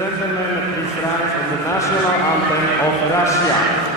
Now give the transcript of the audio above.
gentlemen, please rise for the national anthem of Russia.